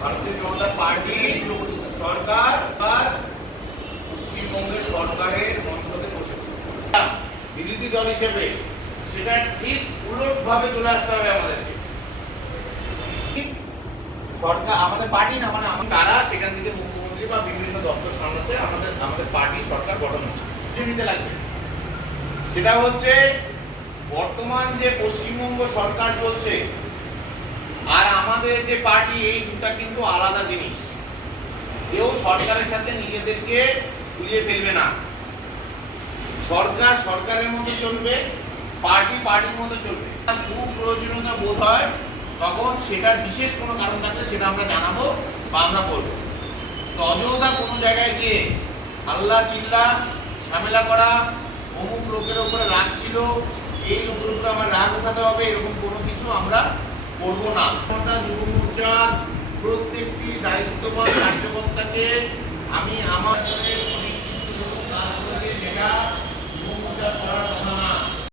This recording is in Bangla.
ভারতীয় জনতা পার্টি সরকার আর পশ্চিমবঙ্গের সরকারের মঞ্চতে বসেছে। বিরোধী দল হিসেবে সেটা ঠিক উলট ভাবে চলে আসতে হবে আমাদেরকে। সরকার আমাদের পার্টি না, মানে তারা সেখান থেকে মুখ্যমন্ত্রী বা বিভিন্ন দপ্তর সামলাচ্ছে, আমাদের পার্টি সরকার গঠন হচ্ছে, কিছু নিতে লাগবে। সেটা হচ্ছে বর্তমান যে পশ্চিমবঙ্গ সরকার চলছে আর আমাদের যে পার্টি, এই দুটা কিন্তু আলাদা জিনিস। কেউ সরকারের সাথে নিজেদেরকে গুলিয়ে ফেলবে না। সরকার সরকারের মতো চলবে, পার্টি পার্টির মতো চলবে। খুব প্রয়োজনীয়তা বোধ হয় তখন সেটার বিশেষ কোনো কারণ থাকলে সেটা আমরা জানাবো বা আমরা বলবো। তো অযথা কোনো জায়গায় গিয়ে হাল্লা চিল্লা ঝামেলা করা, অমুক লোকের উপরে রাগ ছিল, এই লোকের উপরে আমার রাগ উঠাতে হবে, এরকম কোনো কিছু আমরা করবো না। যুব মোর্চার প্রত্যেকটি দায়িত্ববান কার্যকর